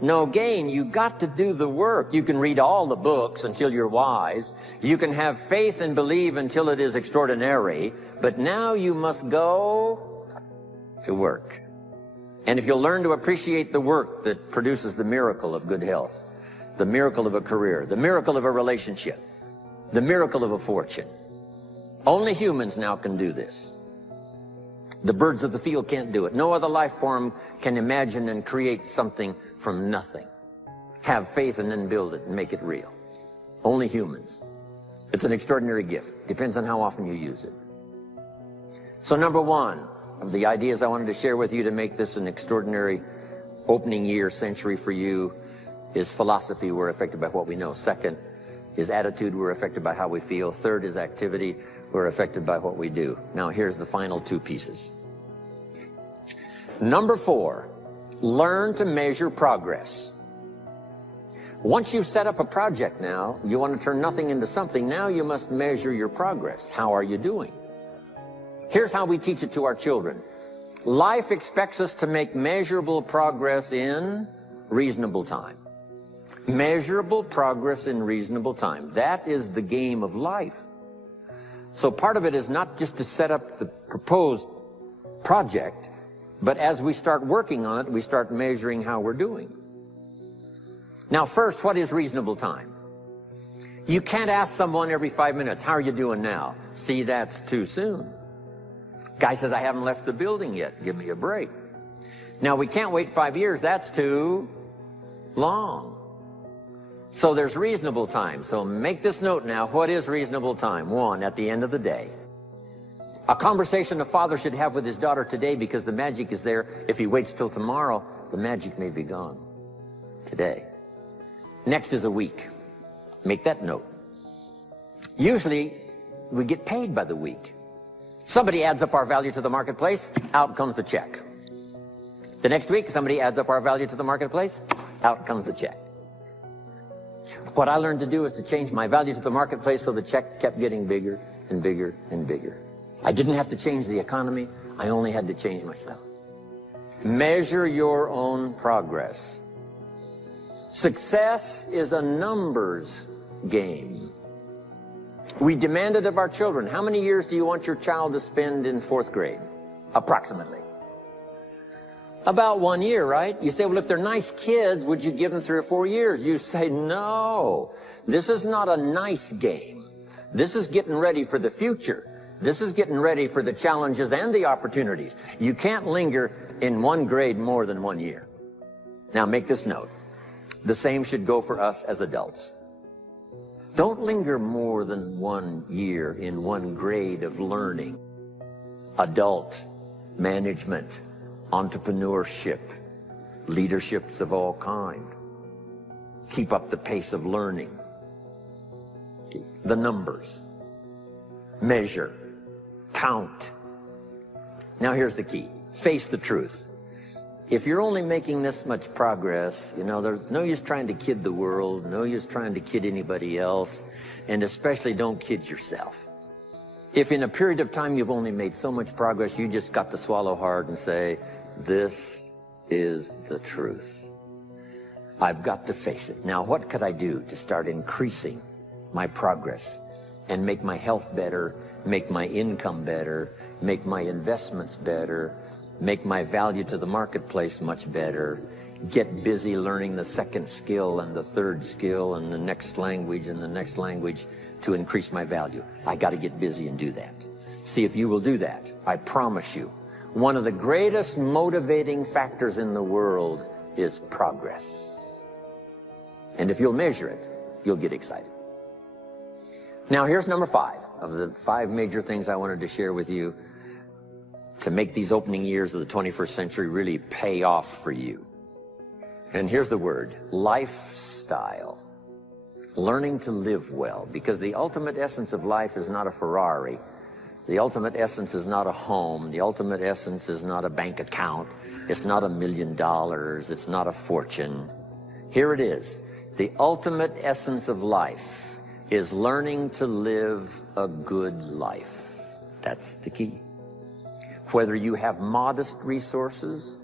no gain. You got to do the work. You can read all the books until you're wise. You can have faith and believe until it is extraordinary. But now you must go to work. And if you'll learn to appreciate the work that produces the miracle of good health, the miracle of a career, the miracle of a relationship, the miracle of a fortune, only humans now can do this. The birds of the field can't do it. No other life form can imagine and create something from nothing. Have faith and then build it and make it real. Only humans. It's an extraordinary gift. Depends on how often you use it. So number one of the ideas I wanted to share with you to make this an extraordinary opening year century for you is philosophy. We're affected by what we know. Second is attitude. We're affected by how we feel. Third is activity. We're affected by what we do. Now here's the final two pieces. Number four, learn to measure progress. Once you've set up a project now, you want to turn nothing into something, now you must measure your progress. How are you doing? Here's how we teach it to our children. Life expects us to make measurable progress in reasonable time. Measurable progress in reasonable time. That is the game of life. So part of it is not just to set up the proposed project, but as we start working on it, we start measuring how we're doing. Now first, what is reasonable time? You can't ask someone every 5 minutes, how are you doing now? See, that's too soon. Guy says, I haven't left the building yet. Give me a break. Now we can't wait 5 years. That's too long. So there's reasonable time. So make this note now. What is reasonable time? One, at the end of the day. A conversation a father should have with his daughter today, because the magic is there. If he waits till tomorrow, the magic may be gone today. Next is a week. Make that note. Usually we get paid by the week. Somebody adds up our value to the marketplace, out comes the check. The next week, somebody adds up our value to the marketplace, out comes the check. What I learned to do is to change my value to the marketplace so the check kept getting bigger and bigger and bigger. I didn't have to change the economy. I only had to change myself. Measure your own progress. Success is a numbers game. We demanded of our children, how many years do you want your child to spend in 4th grade? Approximately. About 1 year, right? You say, well, if they're nice kids, would you give them 3 or 4 years? You say, no. This is not a nice game. This is getting ready for the future. This is getting ready for the challenges and the opportunities. You can't linger in 1 grade more than 1 year. Now make this note. The same should go for us as adults. Don't linger more than 1 year in 1 grade of learning. Adult, management, entrepreneurship, leaderships of all kind. Keep up the pace of learning. The numbers. Measure. Count. Now here's the key. Face the truth. If you're only making this much progress, there's no use trying to kid the world, no use trying to kid anybody else, and especially don't kid yourself. If in a period of time you've only made so much progress, you just got to swallow hard and say, this is the truth. I've got to face it. Now, what could I do to start increasing my progress and make my health better, make my income better, make my investments better, make my value to the marketplace much better, get busy learning the second skill and the third skill and the next language and the next language to increase my value? I got to get busy and do that. See if you will do that. I promise you, one of the greatest motivating factors in the world is progress. And if you'll measure it, you'll get excited. Now here's number 5 of the 5 major things I wanted to share with you to make these opening years of the 21st century really pay off for you. And here's the word, lifestyle. Learning to live well, because the ultimate essence of life is not a Ferrari. The ultimate essence is not a home. The ultimate essence is not a bank account. It's not $1 million. It's not a fortune. Here it is. The ultimate essence of life is learning to live a good life. That's the key. Whether you have modest resources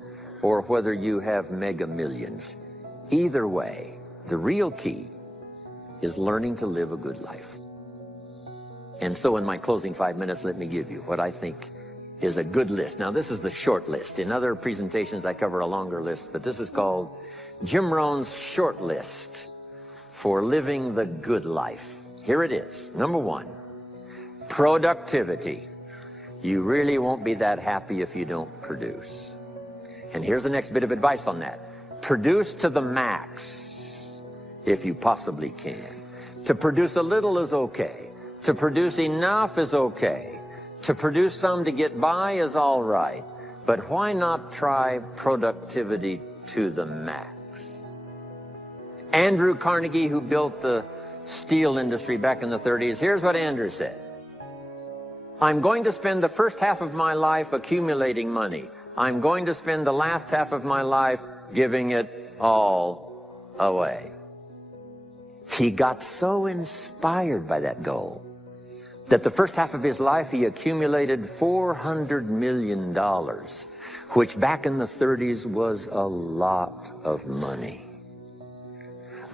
or whether you have mega millions, Either way, the real key is learning to live a good life. And so in my closing 5 minutes, let me give you what I think is a good list. Now, this is the short list. In other presentations, I cover a longer list, but this is called Jim Rohn's short list for living the good life. Here it is. Number 1, productivity. You really won't be that happy if you don't produce. And here's the next bit of advice on that. Produce to the max if you possibly can. To produce a little is okay. To produce enough is okay. To produce some to get by is all right. But why not try productivity to the max? Andrew Carnegie, who built the steel industry back in the 30s, here's what Andrew said. I'm going to spend the first half of my life accumulating money. I'm going to spend the last half of my life giving it all away. He got so inspired by that goal that the first half of his life he accumulated $400 million, which back in the 30s was a lot of money.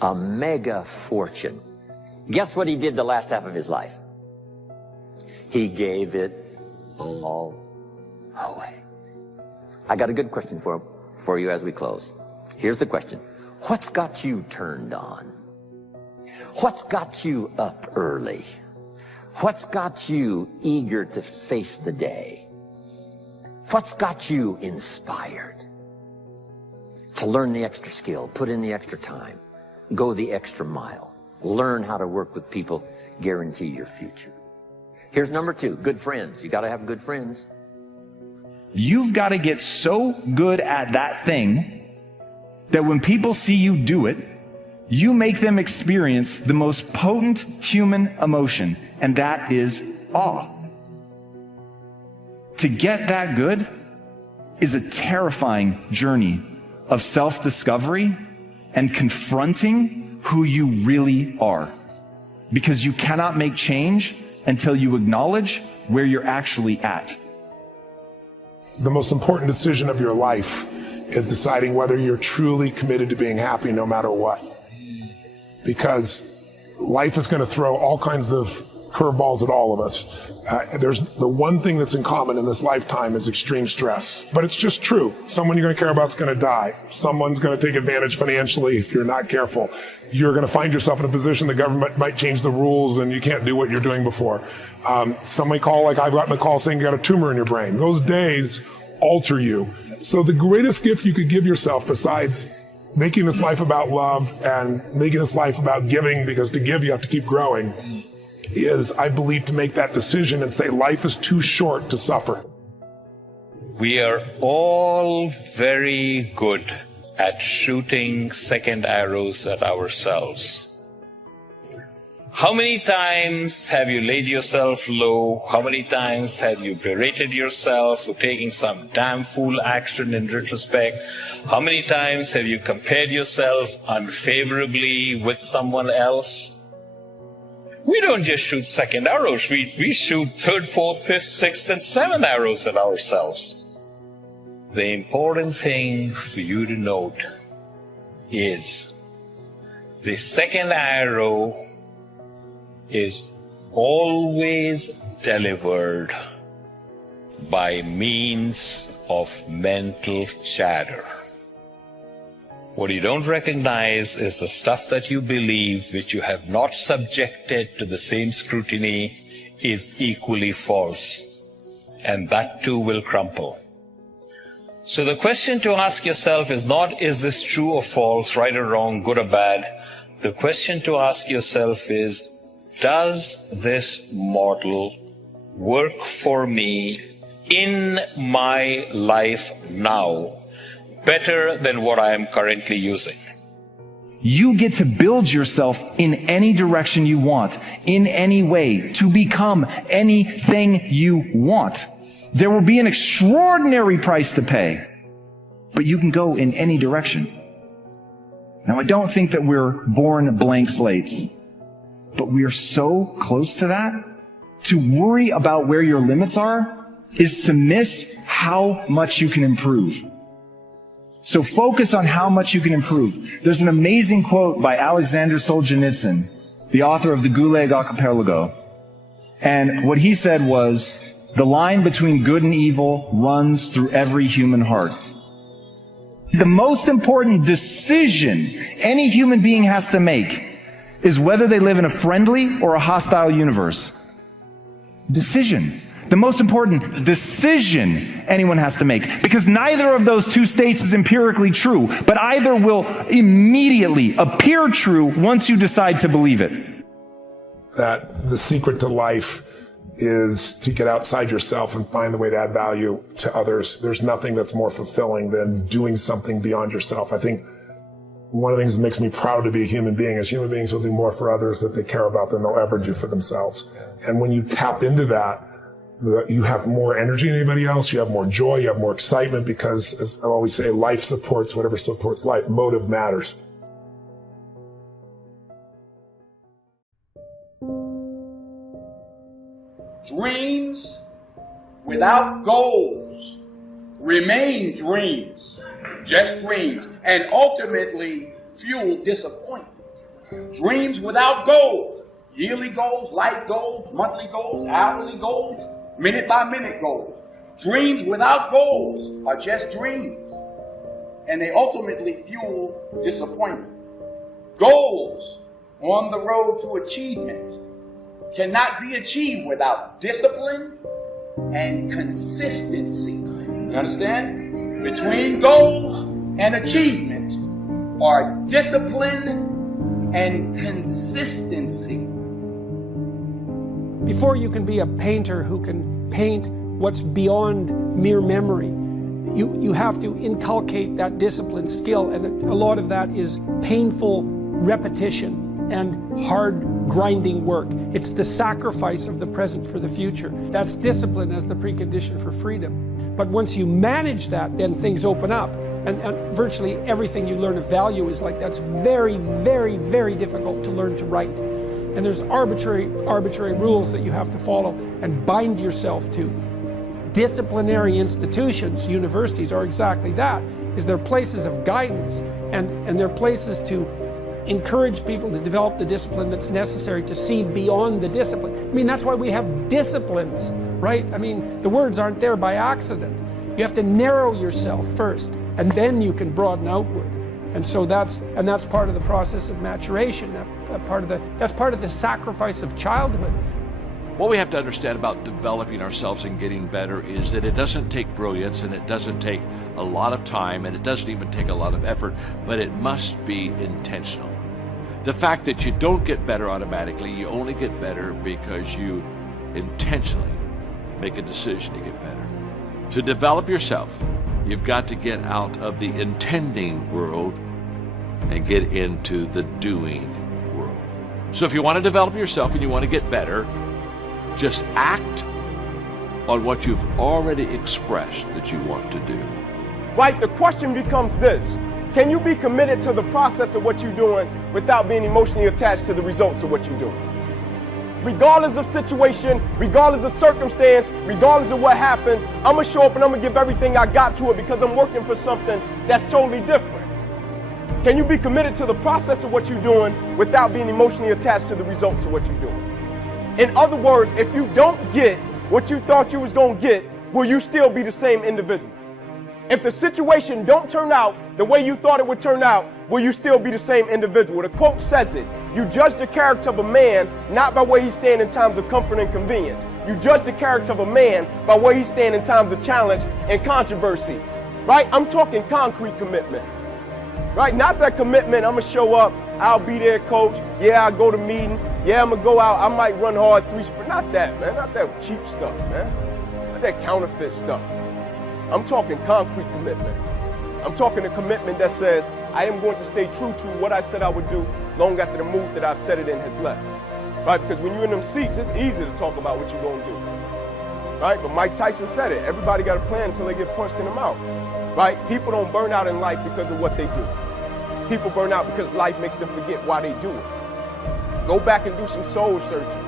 A mega fortune. Guess what he did the last half of his life? He gave it all away. I got a good question for you as we close. Here's the question. What's got you turned on? What's got you up early? What's got you eager to face the day? What's got you inspired to learn the extra skill, put in the extra time, go the extra mile, learn how to work with people, guarantee your future? Here's number 2, good friends. You got to have good friends. You've got to get so good at that thing that when people see you do it, you make them experience the most potent human emotion, and that is awe. To get that good is a terrifying journey of self-discovery and confronting who you really are, because you cannot make change until you acknowledge where you're actually at. The most important decision of your life is deciding whether you're truly committed to being happy no matter what. Because life is going to throw all kinds of curveballs at all of us. There's the one thing that's in common in this lifetime is extreme stress. But it's just true. Someone you're going to care about is going to die. Someone's going to take advantage financially if you're not careful. You're going to find yourself in a position the government might change the rules and you can't do what you're doing before. Somebody call, like I've gotten a call saying you got a tumor in your brain. Those days alter you. So the greatest gift you could give yourself, besides making this life about love and making this life about giving, because to give you have to keep growing, is, I believe, to make that decision and say life is too short to suffer. We are all very good at shooting second arrows at ourselves. How many times have you laid yourself low? How many times have you berated yourself for taking some damn fool action in retrospect? How many times have you compared yourself unfavorably with someone else? We don't just shoot second arrows. We shoot third, fourth, fifth, sixth, and seventh arrows at ourselves. The important thing for you to note is the second arrow is always delivered by means of mental chatter. What you don't recognize is the stuff that you believe, which you have not subjected to the same scrutiny, is equally false. And that too will crumple. So the question to ask yourself is not, is this true or false, right or wrong, good or bad? The question to ask yourself is, does this model work for me in my life now better than what I am currently using? You get to build yourself in any direction you want, in any way, to become anything you want. There will be an extraordinary price to pay, but you can go in any direction. Now, I don't think that we're born blank slates, but we are so close to that. To worry about where your limits are is to miss how much you can improve. So focus on how much you can improve. There's an amazing quote by Alexander Solzhenitsyn, the author of the Gulag Archipelago. And what he said was, the line between good and evil runs through every human heart. The most important decision any human being has to make is whether they live in a friendly or a hostile universe. Decision. The most important decision anyone has to make. Because neither of those two states is empirically true, but either will immediately appear true once you decide to believe it. That the secret to life is to get outside yourself and find the way to add value to others. There's nothing that's more fulfilling than doing something beyond yourself. I think one of the things that makes me proud to be a human being is human beings will do more for others that they care about than they'll ever do for themselves. And when you tap into that, you have more energy than anybody else, you have more joy, you have more excitement, because, as I always say, life supports whatever supports life. Motive matters. Dreams without goals remain dreams, just dreams, and ultimately fuel disappointment. Dreams without goals, yearly goals, life goals, monthly goals, hourly goals, minute by minute goals. Dreams without goals are just dreams, and they ultimately fuel disappointment. Goals on the road to achievement cannot be achieved without discipline and consistency. You understand? Between goals and achievement are discipline and consistency. Before you can be a painter who can paint what's beyond mere memory, you have to inculcate that discipline skill, and a lot of that is painful repetition and hard grinding work. It's the sacrifice of the present for the future. That's discipline as the precondition for freedom. But once you manage that, then things open up. And virtually everything you learn of value is like that's very, very, very difficult to learn to write. And there's arbitrary rules that you have to follow and bind yourself to. Disciplinary institutions, universities, are exactly that. Is they're places of guidance, and they're places to encourage people to develop the discipline that's necessary to see beyond the discipline. I mean, that's why we have disciplines, right? I mean, the words aren't there by accident. You have to narrow yourself first, and then you can broaden outward. And so that's part of the process of maturation. That's part of the sacrifice of childhood. What we have to understand about developing ourselves and getting better is that it doesn't take brilliance, and it doesn't take a lot of time, and it doesn't even take a lot of effort, but it must be intentional. The fact that you don't get better automatically, you only get better because you intentionally make a decision to get better. To develop yourself, you've got to get out of the intending world and get into the doing world. So if you want to develop yourself and you want to get better, just act on what you've already expressed that you want to do. Right, the question becomes this: can you be committed to the process of what you're doing without being emotionally attached to the results of what you're doing? Regardless of situation, regardless of circumstance, regardless of what happened, I'm gonna show up and I'm gonna give everything I got to it because I'm working for something that's totally different. Can you be committed to the process of what you're doing without being emotionally attached to the results of what you're doing? In other words, if you don't get what you thought you was gonna get, will you still be the same individual? If the situation don't turn out the way you thought it would turn out, will you still be the same individual? The quote says it: you judge the character of a man not by where he stands in times of comfort and convenience. You judge the character of a man by where he stands in times of challenge and controversies. Right? I'm talking concrete commitment. Right? Not that commitment, I'm gonna show up, I'll be there, coach. Yeah, I'll go to meetings. Yeah, I'm gonna go out, I might run hard 3 sprints. Not that, man. Not that cheap stuff, man. Not that counterfeit stuff. I'm talking concrete commitment. I'm talking a commitment that says, I am going to stay true to what I said I would do long after the mood that I've set it in has left. Right? Because when you're in them seats, it's easy to talk about what you're going to do. Right? But Mike Tyson said it. Everybody got a plan until they get punched in the mouth. Right? People don't burn out in life because of what they do. People burn out because life makes them forget why they do it. Go back and do some soul searching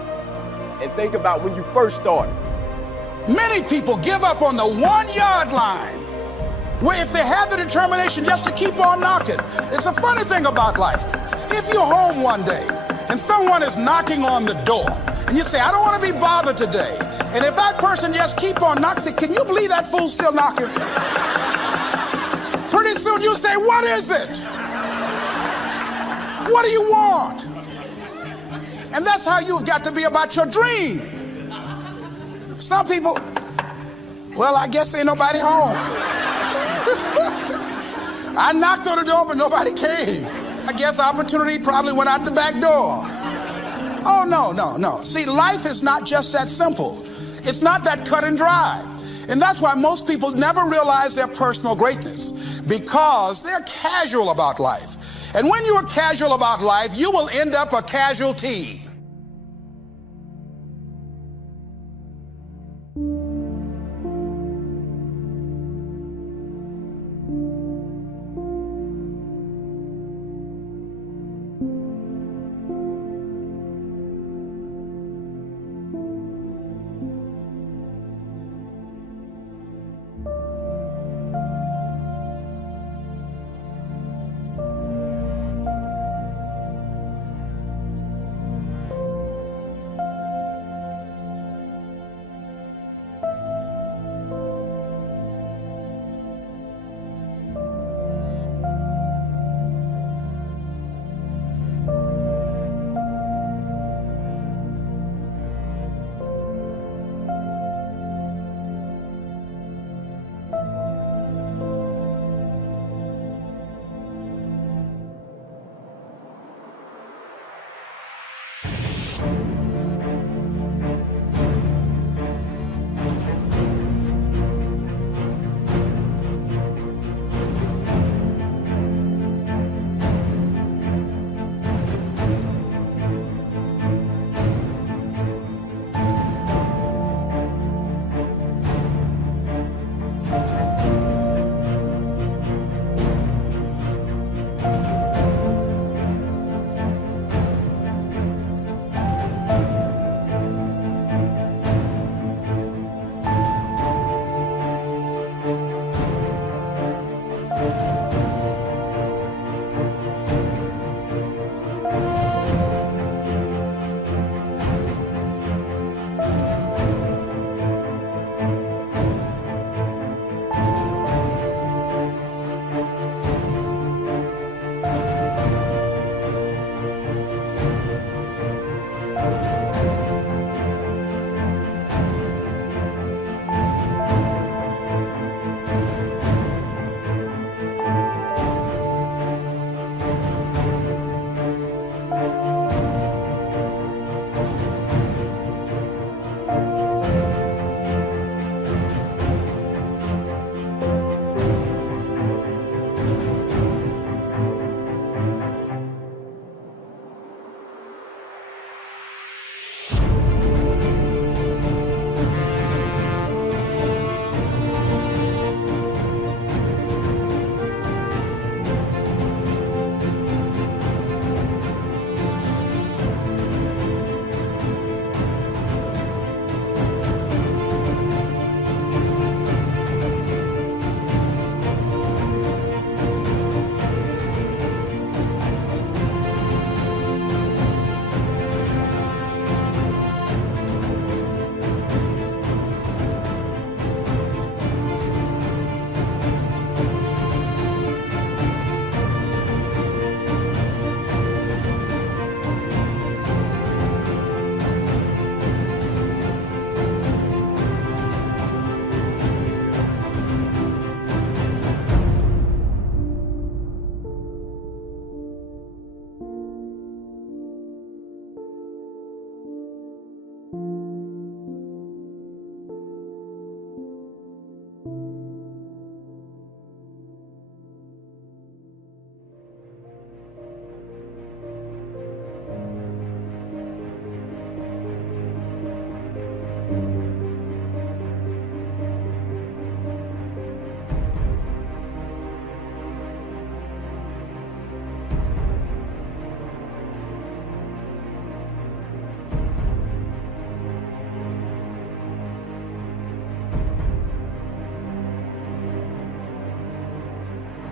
and think about when you first started. Many people give up on the 1 yard line Where if they have the determination just to keep on knocking. It's a funny thing about life. If you're home one day and someone is knocking on the door and you say, I don't want to be bothered today. And if that person just keep on knocking, say, can you believe that fool's still knocking? Pretty soon you say, what is it? What do you want? And that's how you've got to be about your dream. Some people, well, I guess ain't nobody home. I knocked on the door, but nobody came. I guess opportunity probably went out the back door. Oh, no. See, life is not just that simple. It's not that cut and dry. And that's why most people never realize their personal greatness, because they're casual about life. And when you're casual about life, you will end up a casualty.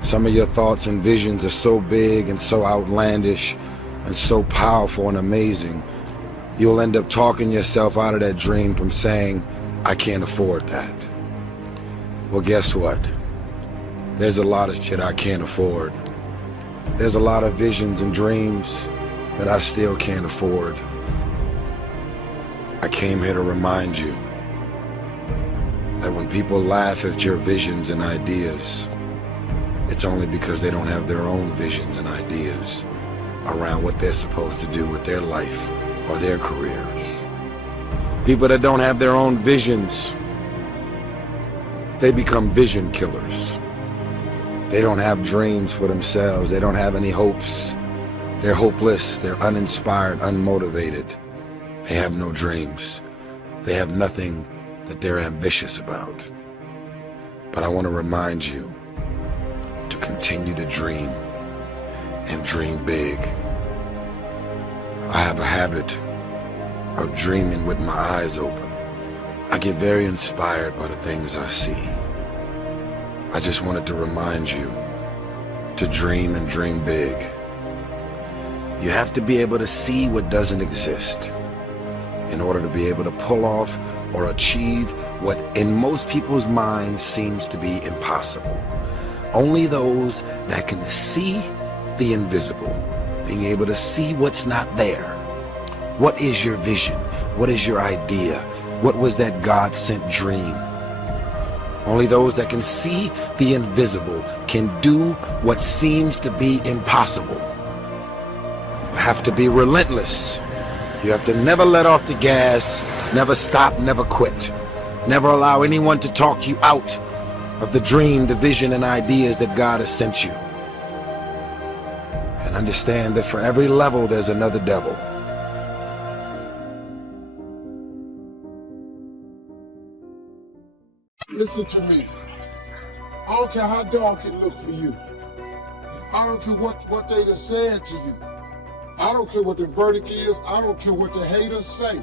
Some of your thoughts and visions are so big and so outlandish and so powerful and amazing, you'll end up talking yourself out of that dream from saying, I can't afford that. Well, guess what? There's a lot of shit I can't afford. There's a lot of visions and dreams that I still can't afford. I came here to remind you that when people laugh at your visions and ideas, it's only because they don't have their own visions and ideas around what they're supposed to do with their life or their careers. People that don't have their own visions, they become vision killers. They don't have dreams for themselves. They don't have any hopes. They're hopeless. They're uninspired, unmotivated. They have no dreams. They have nothing that they're ambitious about. But I want to remind you to continue to dream and dream big. I have a habit of dreaming with my eyes open. I get very inspired by the things I see. I just wanted to remind you to dream and dream big. You have to be able to see what doesn't exist in order to be able to pull off or achieve what in most people's minds seems to be impossible. Only those that can see the invisible, being able to see what's not there. What is your vision? What is your idea? What was that God-sent dream? Only those that can see the invisible can do what seems to be impossible. You have to be relentless. You have to never let off the gas, never stop, never quit. Never allow anyone to talk you out of the dream, the vision, and ideas that God has sent you. And understand that for every level, there's another devil. Listen to me. I don't care how dark it looks for you. I don't care what they done said to you. I don't care what the verdict is. I don't care what the haters say.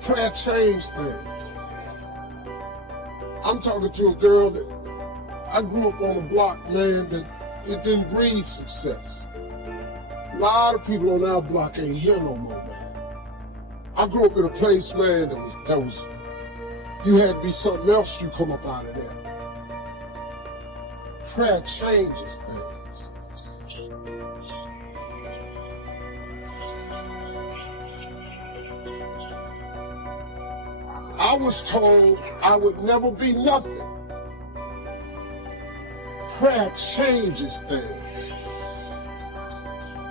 Prayer changed things. I'm talking to a girl that I grew up on a block, man, that it didn't breed success. A lot of people on our block ain't here no more, man. I grew up in a place, man, that was you had to be something else, you come up out of there. Prayer changes things. I was told I would never be nothing. Prayer changes things.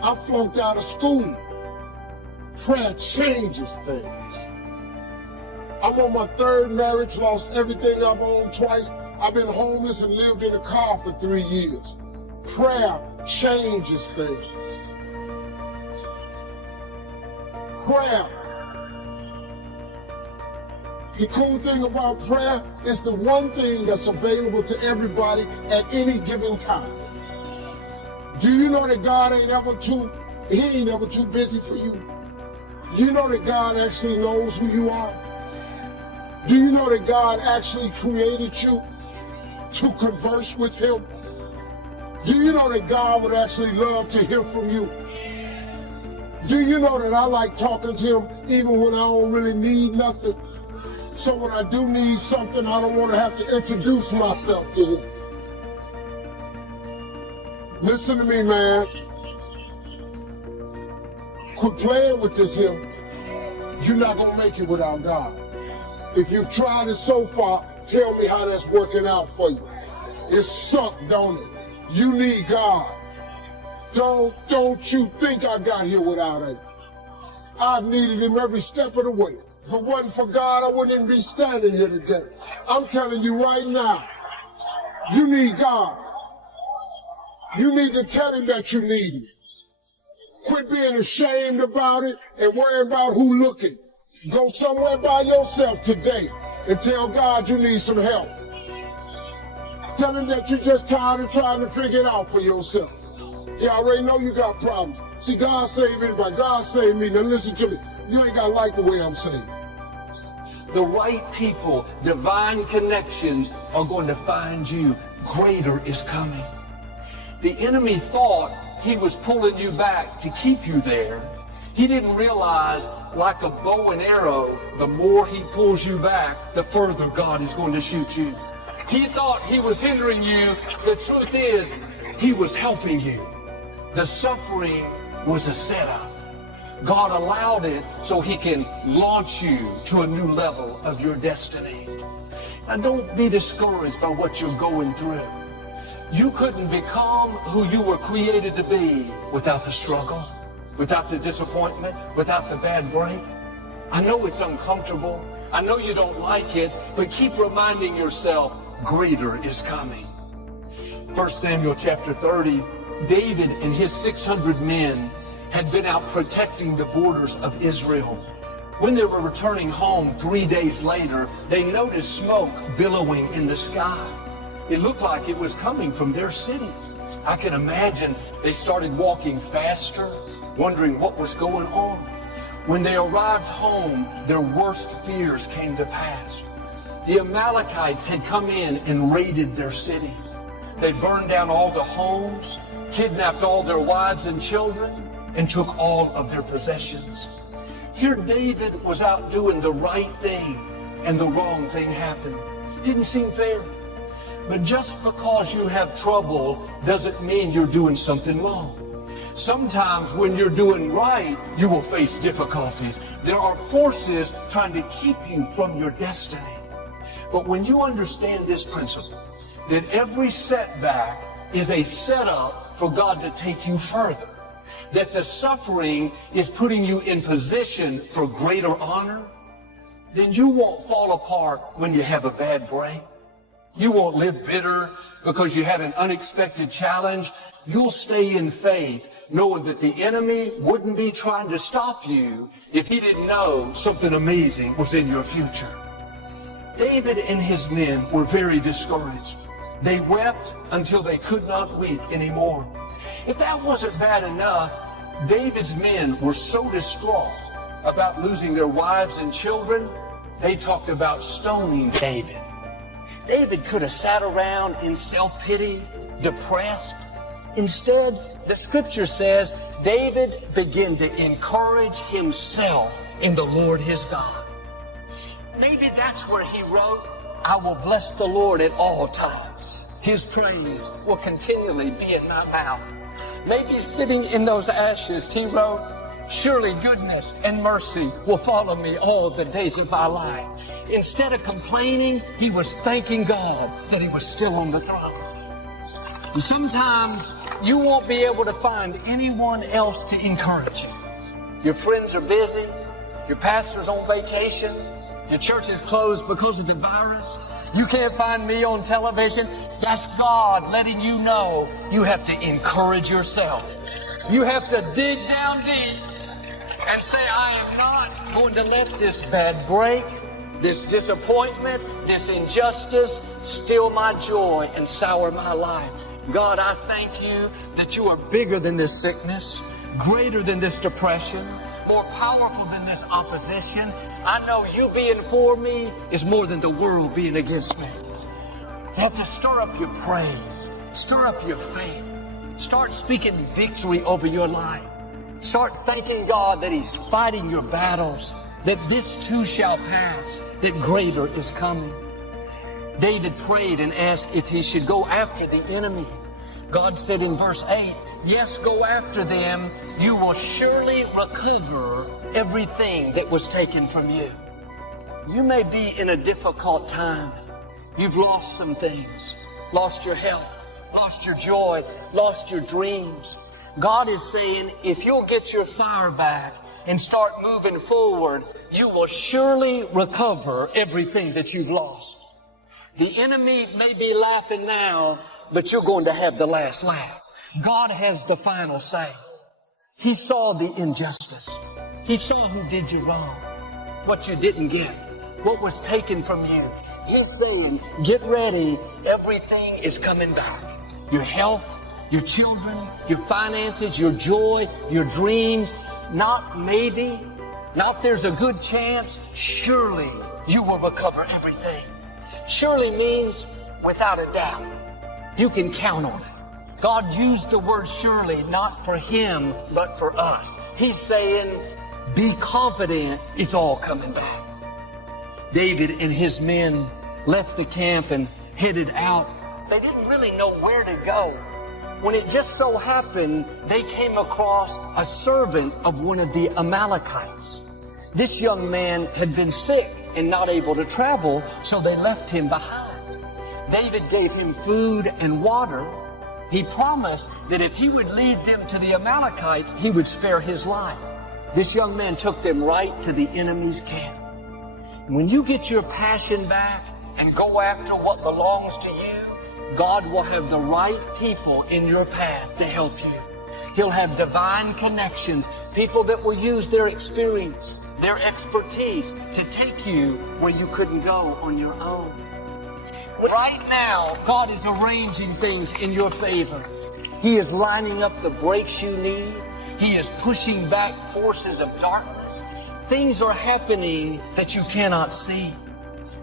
I flunked out of school. Prayer changes things. I'm on my third marriage, lost everything I've owned twice. I've been homeless and lived in a car for 3 years. Prayer changes things. Prayer. The cool thing about prayer is the one thing that's available to everybody at any given time. Do you know that God ain't ever too busy for you? You know that God actually knows who you are? Do you know that God actually created you to converse with him? Do you know that God would actually love to hear from you? Do you know that I like talking to him even when I don't really need nothing? So when I do need something, I don't want to have to introduce myself to him. Listen to me, man. Quit playing with this here. You're not going to make it without God. If you've tried it so far, tell me how that's working out for you. It sucked, don't it? You need God. Don't you think I got here without him. I've needed him every step of the way. If it wasn't for God, I wouldn't even be standing here today. I'm telling you right now, you need God. You need to tell him that you need him. Quit being ashamed about it and worrying about who looking. Go somewhere by yourself today and tell God you need some help. Tell him that you're just tired of trying to figure it out for yourself. You already know you got problems. See, God saved anybody. God saved me. Now listen to me. You ain't got to like the way I'm saying. The right people, divine connections are going to find you. Greater is coming. The enemy thought he was pulling you back to keep you there. He didn't realize, like a bow and arrow, the more he pulls you back, the further God is going to shoot you. He thought he was hindering you. The truth is, he was helping you. The suffering was a setup. God allowed it so he can launch you to a new level of your destiny. Now, don't be discouraged by what you're going through. You couldn't become who you were created to be without the struggle, without the disappointment, without the bad break. I know it's uncomfortable. I know you don't like it, but keep reminding yourself, greater is coming. 1 Samuel chapter 30, David and his 600 men had been out protecting the borders of Israel. When they were returning home 3 days later, they noticed smoke billowing in the sky. It looked like it was coming from their city. I can imagine they started walking faster, wondering what was going on. When they arrived home, their worst fears came to pass. The Amalekites had come in and raided their city. They burned down all the homes, kidnapped all their wives and children, and took all of their possessions. Here David was out doing the right thing, and the wrong thing happened. Didn't seem fair. But just because you have trouble doesn't mean you're doing something wrong. Sometimes when you're doing right, you will face difficulties. There are forces trying to keep you from your destiny. But when you understand this principle, that every setback is a setup for God to take you further, that the suffering is putting you in position for greater honor, then you won't fall apart when you have a bad break. You won't live bitter because you had an unexpected challenge. You'll stay in faith, knowing that the enemy wouldn't be trying to stop you if he didn't know something amazing was in your future. David and his men were very discouraged. They wept until they could not weep anymore. If that wasn't bad enough, David's men were so distraught about losing their wives and children, they talked about stoning David. David could have sat around in self-pity, depressed. Instead, the scripture says David began to encourage himself in the Lord his God. Maybe that's where he wrote, I will bless the Lord at all times. His praise will continually be in my mouth. Maybe sitting in those ashes, he wrote, surely goodness and mercy will follow me all the days of my life. Instead of complaining, he was thanking God that he was still on the throne. And sometimes you won't be able to find anyone else to encourage you. Your friends are busy, your pastor's on vacation, your church is closed because of the virus. You can't find me on television. That's God letting you know you have to encourage yourself. You have to dig down deep and say, I am not going to let this bad break, this disappointment, this injustice steal my joy and sour my life. God, I thank you that you are bigger than this sickness, greater than this depression, more powerful than this opposition. I know you being for me is more than the world being against me. You have to stir up your praise, stir up your faith, start speaking victory over your life. Start thanking God that he's fighting your battles, that this too shall pass, that greater is coming. David prayed and asked if he should go after the enemy. God said in verse 8, yes, go after them. You will surely recover everything that was taken from you. You may be in a difficult time. You've lost some things, lost your health, lost your joy, lost your dreams. God is saying, if you'll get your fire back and start moving forward, you will surely recover everything that you've lost. The enemy may be laughing now, but you're going to have the last laugh. God has the final say. He saw the injustice. He saw who did you wrong, what you didn't get, what was taken from you. He's saying, get ready. Everything is coming back. Your health, your children, your finances, your joy, your dreams. Not maybe, not there's a good chance. Surely you will recover everything. Surely means without a doubt. You can count on it. God used the word surely not for him, but for us. He's saying, be confident it's all coming back. David and his men left the camp and headed out. They didn't really know where to go. When it just so happened, they came across a servant of one of the Amalekites. This young man had been sick and not able to travel, so they left him behind. David gave him food and water. He promised that if he would lead them to the Amalekites, he would spare his life. This young man took them right to the enemy's camp. When you get your passion back and go after what belongs to you, God will have the right people in your path to help you. He'll have divine connections, people that will use their experience, their expertise to take you where you couldn't go on your own. Right now, God is arranging things in your favor. He is lining up the breaks you need. He is pushing back forces of darkness. Things are happening that you cannot see.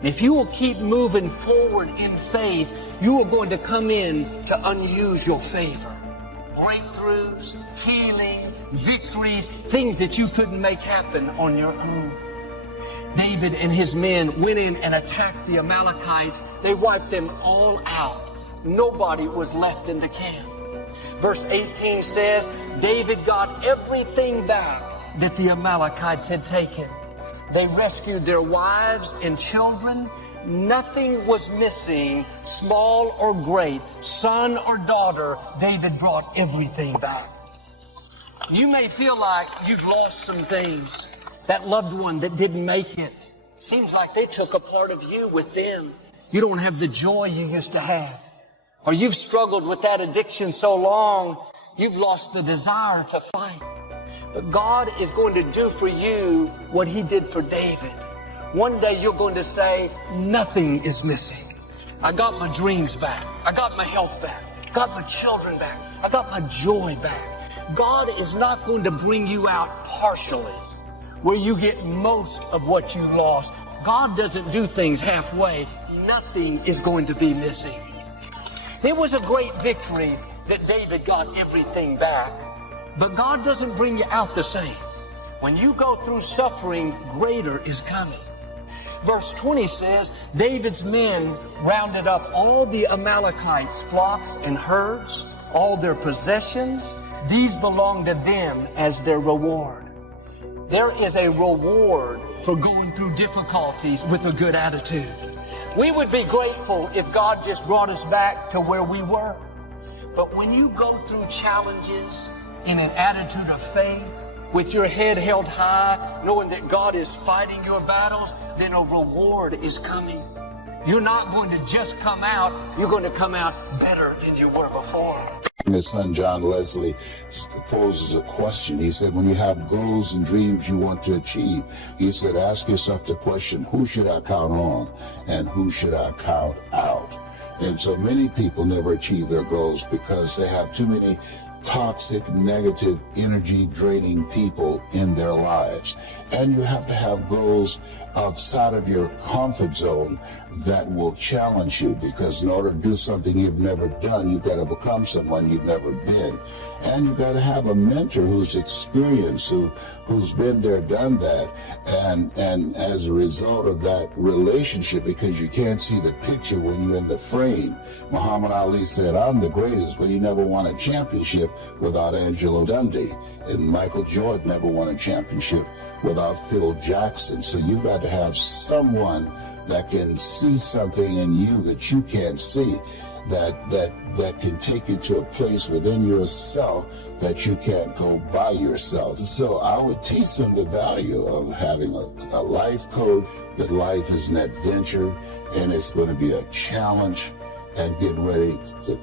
If you will keep moving forward in faith, you are going to come in to unusual favor. Breakthroughs, healing, victories, things that you couldn't make happen on your own. David and his men went in and attacked the Amalekites. They wiped them all out. Nobody was left in the camp. Verse 18 says, David got everything back that the Amalekites had taken. They rescued their wives and children. Nothing was missing, small or great, son or daughter. David brought everything back. You may feel like you've lost some things. That loved one that didn't make it. Seems like they took a part of you with them. You don't have the joy you used to have. Or you've struggled with that addiction so long, you've lost the desire to fight. But God is going to do for you what he did for David. One day you're going to say, nothing is missing. I got my dreams back. I got my health back. I got my children back. I got my joy back. God is not going to bring you out partially, where you get most of what you lost. God doesn't do things halfway. Nothing is going to be missing. It was a great victory that David got everything back, but God doesn't bring you out the same. When you go through suffering, greater is coming. Verse 20 says, David's men rounded up all the Amalekites' flocks and herds, all their possessions. These belonged to them as their reward. There is a reward for going through difficulties with a good attitude. We would be grateful if God just brought us back to where we were. But when you go through challenges in an attitude of faith, with your head held high, knowing that God is fighting your battles, then a reward is coming. You're not going to just come out, you're going to come out better than you were before. His son John Leslie poses a question. He said, when you have goals and dreams you want to achieve, he said, ask yourself the question, who should I count on and who should I count out? And so many people never achieve their goals because they have too many toxic, negative, energy-draining people in their lives. And you have to have goals outside of your comfort zone that will challenge you, because in order to do something you've never done, you've got to become someone you've never been. And you've got to have a mentor who's experienced, who's been there, done that. And as a result of that relationship, because you can't see the picture when you're in the frame, Muhammad Ali said, I'm the greatest, but he never won a championship without Angelo Dundee. And Michael Jordan never won a championship without Phil Jackson. So you've got to have someone that can see something in you that you can't see, that can take you to a place within yourself that you can't go by yourself. So I would teach them the value of having a life code, that life is an adventure and it's going to be a challenge, and get ready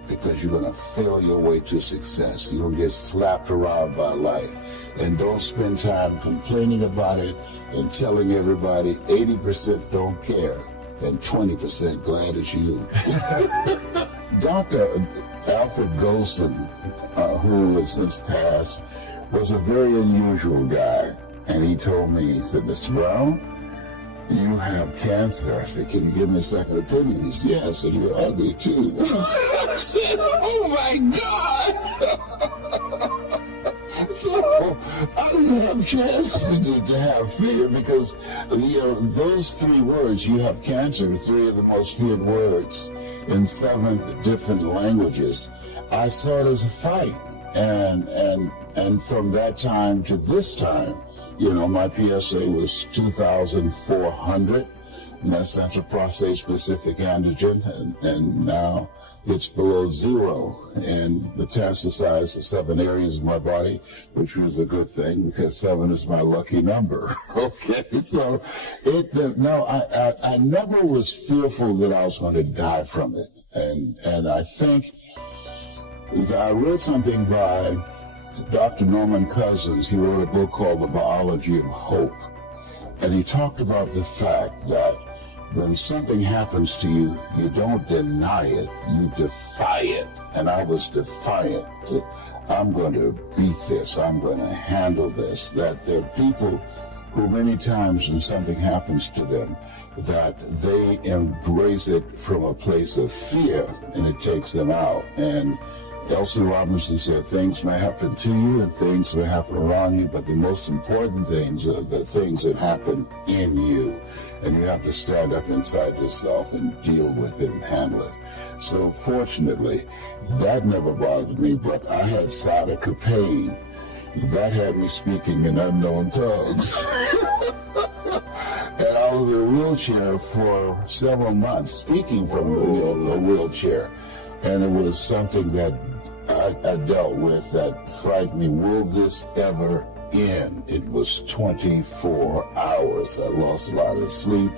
because you're going to fail your way to success. You're going to get slapped around by life. And don't spend time complaining about it and telling everybody 80% don't care and 20% glad it's you. Dr. Alfred Golson, who has since passed, was a very unusual guy. And he told me, he said, Mr. Brown, you have cancer. I said, can you give me a second opinion? He said, yes, and you're ugly too. I said, oh my God. So I didn't have a chance to have fear because, those three words, you have cancer, three of the most feared words in 7 different languages. I saw it as a fight. And from that time to this time, my PSA was 2,400. And that's central prostate specific antigen, and now it's below 0 and metastasized to 7 areas of my body, which was a good thing because 7 is my lucky number. Okay, so I never was fearful that I was going to die from it, and I think I read something by Dr. Norman Cousins. He wrote a book called The Biology of Hope, and he talked about the fact that when something happens to you, you don't deny it, you defy it. And I was defiant that I'm going to beat this, I'm going to handle this. That there are people who many times when something happens to them, that they embrace it from a place of fear and it takes them out. And Elsie Robinson said, things may happen to you and things may happen around you, but the most important things are the things that happen in you. And you have to stand up inside yourself and deal with it and handle it. So fortunately, that never bothered me, but I had sciatica pain. That had me speaking in unknown tongues. And I was in a wheelchair for several months, speaking from a wheelchair. And it was something that I dealt with that frightened me. Will this ever end? It was 24 hours. I lost a lot of sleep.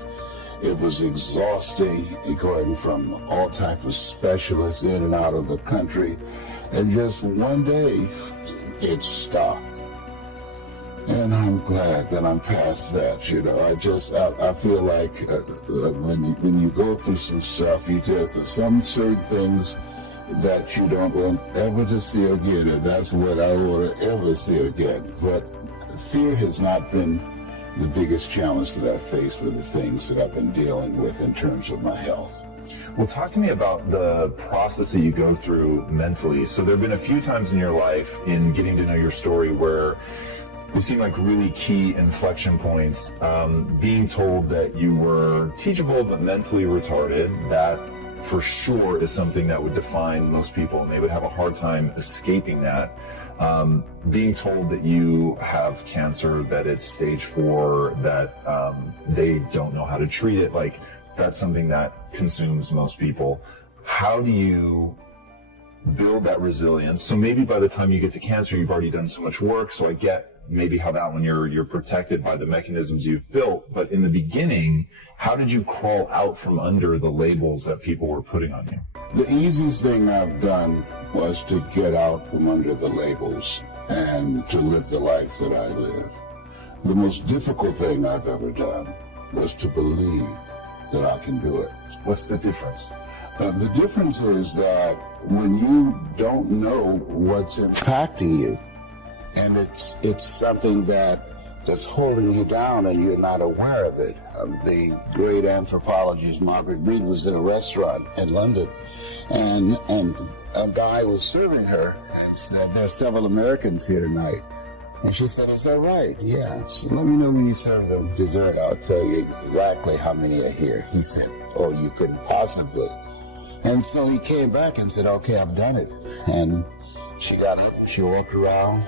It was exhausting, going from all types of specialists in and out of the country. And just one day, it stopped. And I'm glad that I'm past that, I feel like when you go through some stuff, there's some certain things that you don't want ever to see again, and that's what I want to ever see again. But fear has not been the biggest challenge that I've faced with the things that I've been dealing with in terms of my health. Well, talk to me about the process that you go through mentally. So there have been a few times in your life in getting to know your story where it seemed like really key inflection points. Being told that you were teachable but mentally retarded, that for sure is something that would define most people, and they would have a hard time escaping that. Being told that you have cancer, that it's stage 4, that they don't know how to treat it, like that's something that consumes most people. How do you build that resilience? So maybe by the time you get to cancer, you've already done so much work, so I get maybe how that one you're protected by the mechanisms you've built, but in the beginning, how did you crawl out from under the labels that people were putting on you? The easiest thing I've done was to get out from under the labels and to live the life that I live. The most difficult thing I've ever done was to believe that I can do it. What's the difference? The difference is that when you don't know what's impacting you, and it's something that's holding you down and you're not aware of it. The great anthropologist Margaret Mead was in a restaurant in London, and a guy was serving her and said, "There are several Americans here tonight." And she said, "Is that right?" "Yeah." So let me know when you serve them dessert. I'll tell you exactly how many are here. He said, "Oh, you couldn't possibly." And so he came back and said, "Okay, I've done it." And she got up, she walked around,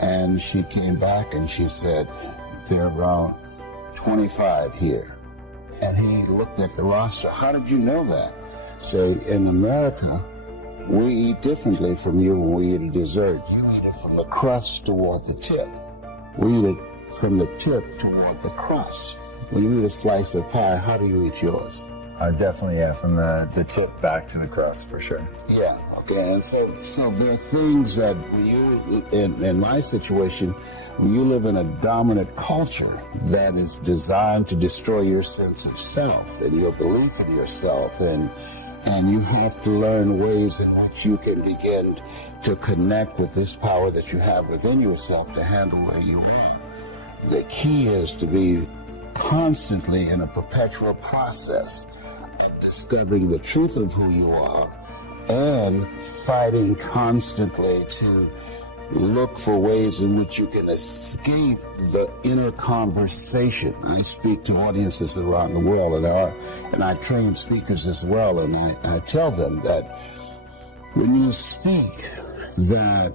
and she came back and she said, "There are around 25 here." And he looked at the roster. "How did you know that?" Say, "In America, we eat differently from you when we eat a dessert. You eat it from the crust toward the tip. We eat it from the tip toward the crust. When you eat a slice of pie, how do you eat yours?" Definitely, yeah, from the tip back to the crust, for sure. Yeah, okay, and so there are things that when you, in my situation, when you live in a dominant culture that is designed to destroy your sense of self and your belief in yourself, and you have to learn ways in which you can begin to connect with this power that you have within yourself to handle where you are. The key is to be constantly in a perpetual process of discovering the truth of who you are and fighting constantly to look for ways in which you can escape the inner conversation. I speak to audiences around the world, and I train speakers as well, and I tell them that when you speak, that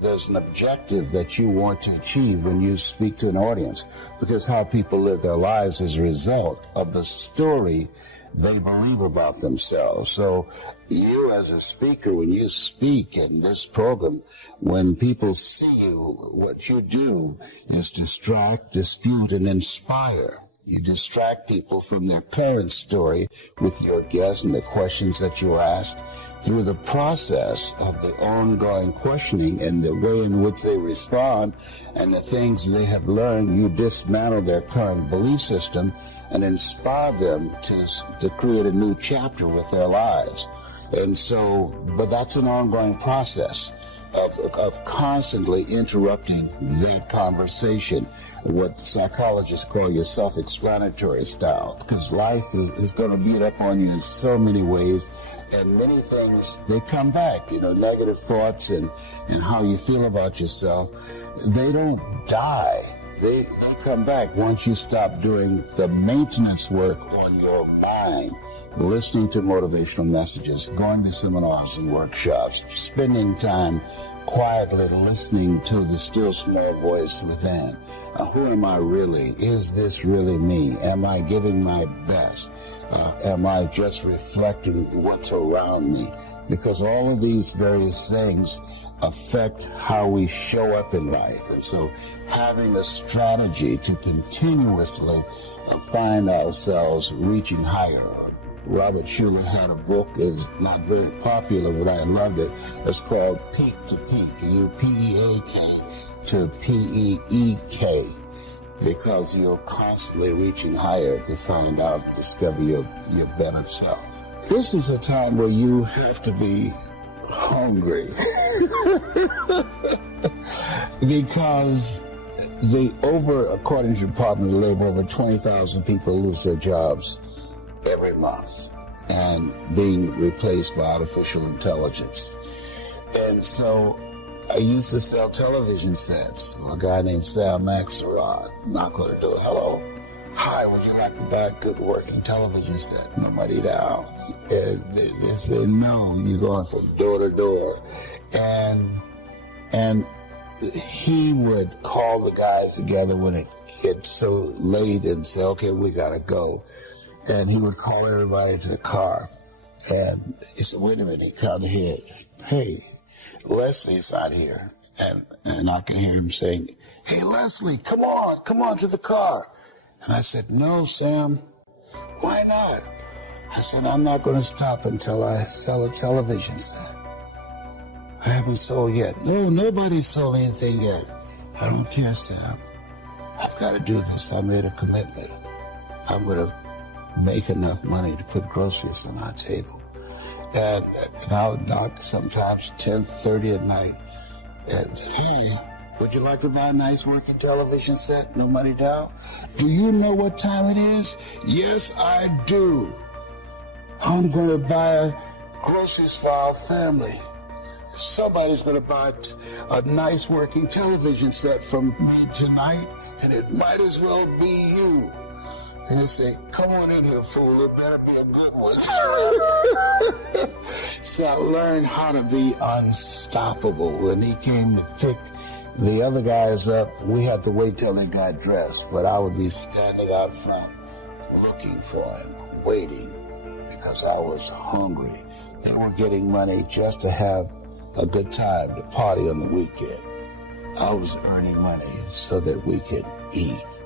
there's an objective that you want to achieve when you speak to an audience, because how people live their lives is a result of the story they believe about themselves. So you as a speaker, when you speak in this program, when people see you, what you do is distract, dispute, and inspire. You distract people from their current story with your guests and the questions that you asked. Through the process of the ongoing questioning and the way in which they respond and the things they have learned, you dismantle their current belief system and inspire them to create a new chapter with their lives. And so, but that's an ongoing process of constantly interrupting that conversation, what psychologists call your self-explanatory style, because life is going to beat up on you in so many ways, and many things, they come back, negative thoughts and how you feel about yourself, they don't die. They come back once you stop doing the maintenance work on your mind, listening to motivational messages, going to seminars and workshops, spending time quietly listening to the still small voice within. Who am I really? Is this really me? Am I giving my best? Am I just reflecting what's around me? Because all of these various things affect how we show up in life. And so having a strategy to continuously find ourselves reaching higher. Robert Schuller had a book, it's not very popular, but I loved it. It's called Peak to Peak, P-E-A-K to P-E-E-K, because you're constantly reaching higher to find out, discover your better self. This is a time where you have to be hungry because according to the Department of Labor, over 20,000 people lose their jobs every month and being replaced by artificial intelligence. And so I used to sell television sets. A guy named Sam Axelrod knocked on the door. Hello. Hi, would you like to buy a good working television set? Nobody down. And they said, no, you're going from door to door. And he would call the guys together when it gets so late and say, okay, we got to go. And he would call everybody to the car. And he said, wait a minute, he come here. Hey, Leslie's not here. And I can hear him saying, hey, Leslie, come on to the car. And I said, no, Sam, why not? I said, I'm not going to stop until I sell a television set. I haven't sold yet. No, nobody's sold anything yet. I don't care, Sam. I've got to do this. I made a commitment. I'm going to make enough money to put groceries on our table. And I would knock sometimes 10:30 at night. And, hey, would you like to buy a nice working television set? No money down? Do you know what time it is? Yes, I do. I'm going to buy groceries for our family. Somebody's going to buy a nice working television set from me tonight, and it might as well be you. And they say, come on in here, fool, it better be a good one. So I learned how to be unstoppable. When he came to pick the other guys up, we had to wait till they got dressed, but I would be standing out front looking for him, waiting, because I was hungry. They were getting money just to have a good time, to party on the weekend. I was earning money so that we could eat.